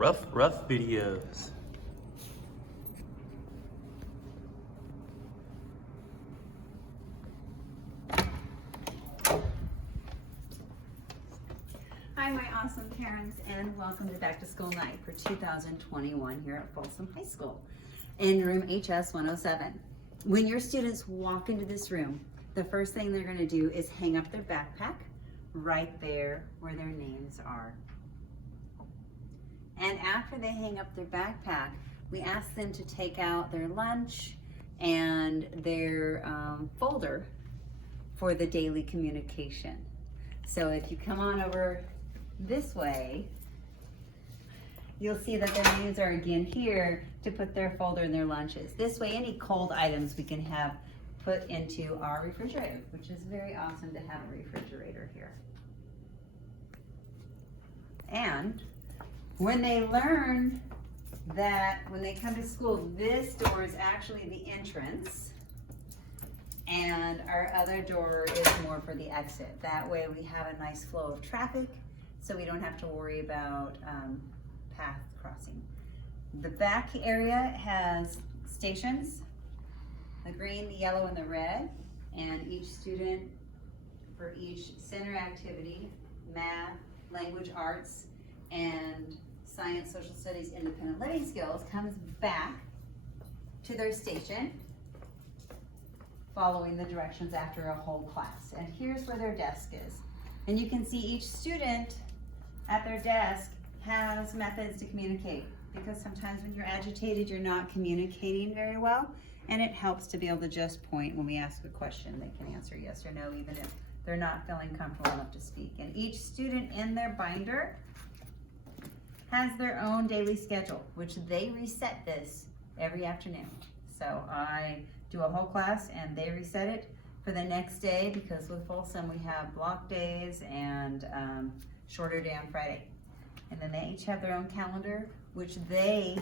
Rough videos. Hi, my awesome parents, and welcome to Back to School Night for 2021 here at Folsom High School in room HS 107. When your students walk into this room, the first thing they're going to do is hang up their backpack right there where their names are. And after they hang up their backpack, we ask them to take out their lunch and their folder for the daily communication. So if you come on over this way, you'll see that their names are again here to put their folder and their lunches. This way, any cold items we can have put into our refrigerator, which is very awesome to have a refrigerator here. And when they learn that when they come to school, this door is actually the entrance and our other door is more for the exit. That way we have a nice flow of traffic so we don't have to worry about path crossing. The back area has stations, the green, the yellow, and the red, and each student for each center activity, math, language arts, and science, social studies, independent living skills, comes back to their station following the directions after a whole class. And here's where their desk is. And you can see each student at their desk has methods to communicate, because sometimes when you're agitated, you're not communicating very well, and it helps to be able to just point when we ask a question. They can answer yes or no, even if they're not feeling comfortable enough to speak. And each student in their binder has their own daily schedule, which they reset this every afternoon. So I do a whole class and they reset it for the next day, because with Folsom we have block days and shorter day on Friday. And then they each have their own calendar, which they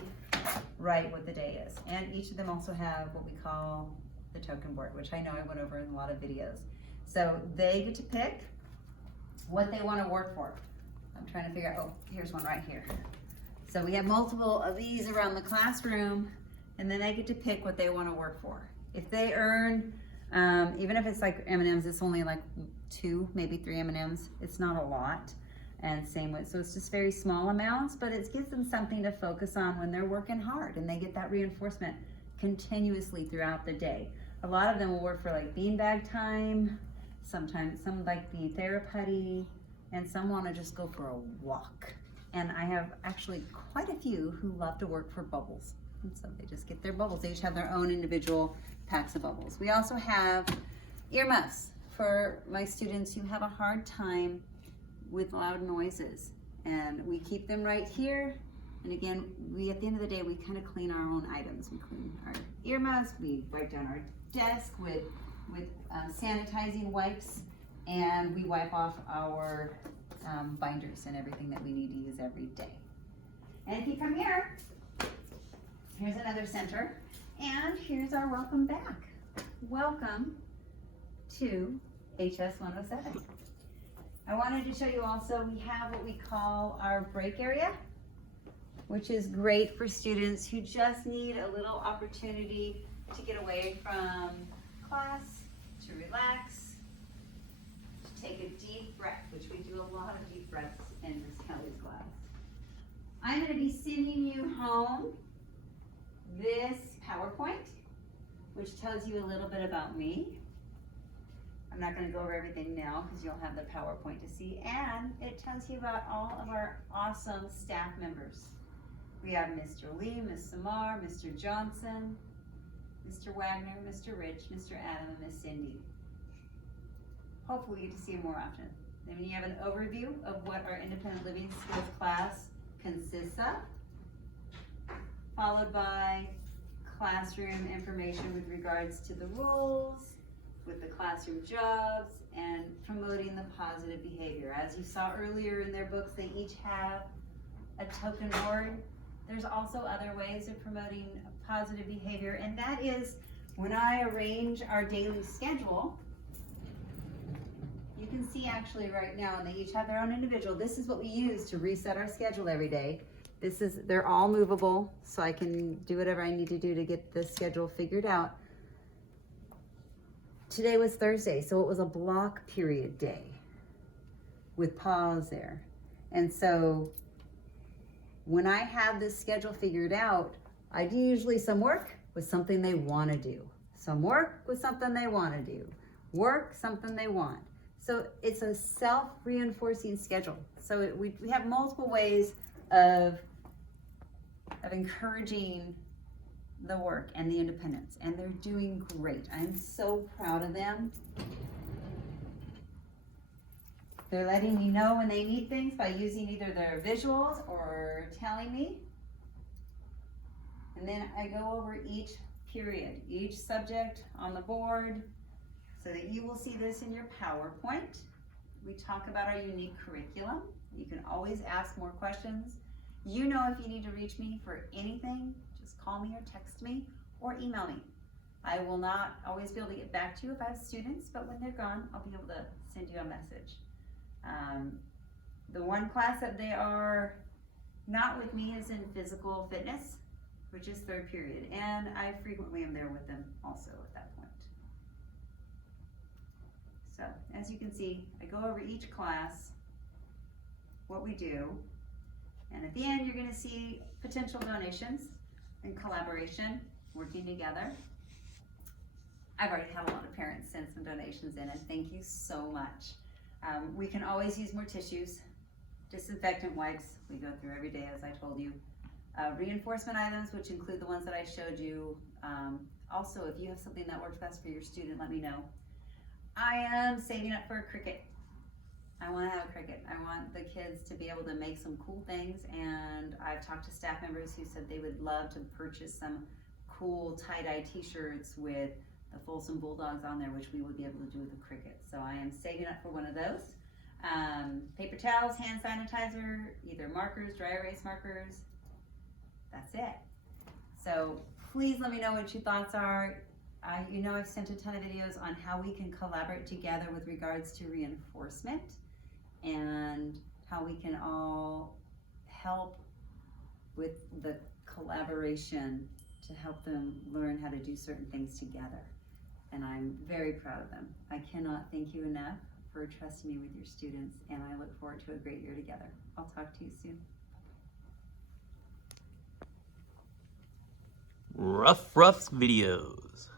write what the day is. And each of them also have what we call the token board, which I know I went over in a lot of videos. So they get to pick what they want to work for. I'm trying to figure out, oh, here's one right here. So we have multiple of these around the classroom, and then they get to pick what they want to work for. If they earn, even if it's like M&Ms, it's only like 2, maybe 3 M&Ms. It's not a lot. And same with, so it's just very small amounts, but it gives them something to focus on when they're working hard, and they get that reinforcement continuously throughout the day. A lot of them will work for like beanbag time, sometimes some like the therapy, and some want to just go for a walk. And I have actually quite a few who love to work for bubbles. And so they just get their bubbles. They each have their own individual packs of bubbles. We also have earmuffs for my students who have a hard time with loud noises. And we keep them right here. And again, at the end of the day, we kind of clean our own items. We clean our earmuffs, we wipe down our desk with sanitizing wipes, and we wipe off our binders and everything that we need to use every day. And if you come here, here's another center, and here's our welcome back. Welcome to HS 107. I wanted to show you also, we have what we call our break area, which is great for students who just need a little opportunity to get away from class, to relax, to take a deep breath, which we do a lot of deep breaths in Miss Kelley's class. I'm going to be sending you home this PowerPoint, which tells you a little bit about me. I'm not going to go over everything now because you'll have the PowerPoint to see, and it tells you about all of our awesome staff members. We have Mr. Lee, Ms. Samar, Mr. Johnson, Mr. Wagner, Mr. Rich, Mr. Adam, and Miss Cindy. Hopefully we get to see you more often. Then you have an overview of what our independent living skills class consists of, followed by classroom information with regards to the rules, with the classroom jobs, and promoting the positive behavior. As you saw earlier in their books, they each have a token board. There's also other ways of promoting positive behavior, and that is when I arrange our daily schedule. You can see actually right now, and they each have their own individual. This is what we use to reset our schedule every day. They're all movable, so I can do whatever I need to do to get the schedule figured out. Today was Thursday, so it was a block period day with pause there. And so when I have this schedule figured out, I do usually some work with something they want to do. Some work with something they want to do. Work, something they want. So it's a self-reinforcing schedule. So we have multiple ways of encouraging the work and the independence, and they're doing great. I'm so proud of them. They're letting me know when they need things by using either their visuals or telling me. And then I go over each period, each subject on the board, so that you will see this in your PowerPoint. We talk about our unique curriculum. You can always ask more questions. You know, if you need to reach me for anything, just call me or text me or email me. I will not always be able to get back to you if I have students, but when they're gone, I'll be able to send you a message. The one class that they are not with me is in physical fitness, which is third period, and I frequently am there with them also at that point. So, as you can see, I go over each class, what we do, and at the end you're going to see potential donations and collaboration, working together. I've already had a lot of parents send some donations in, and thank you so much. We can always use more tissues, disinfectant wipes, we go through every day as I told you. Reinforcement items, which include the ones that I showed you. Also, if you have something that works best for your student, let me know. I am saving up for a Cricut. I want to have a Cricut. I want the kids to be able to make some cool things, and I've talked to staff members who said they would love to purchase some cool tie-dye t-shirts with the Folsom Bulldogs on there, which we would be able to do with a Cricut. So I am saving up for one of those. Paper towels, hand sanitizer, either markers, dry erase markers. That's it. So please let me know what your thoughts are. You know, I've sent a ton of videos on how we can collaborate together with regards to reinforcement and how we can all help with the collaboration to help them learn how to do certain things together. And I'm very proud of them. I cannot thank you enough for trusting me with your students, and I look forward to a great year together. I'll talk to you soon. Rough videos.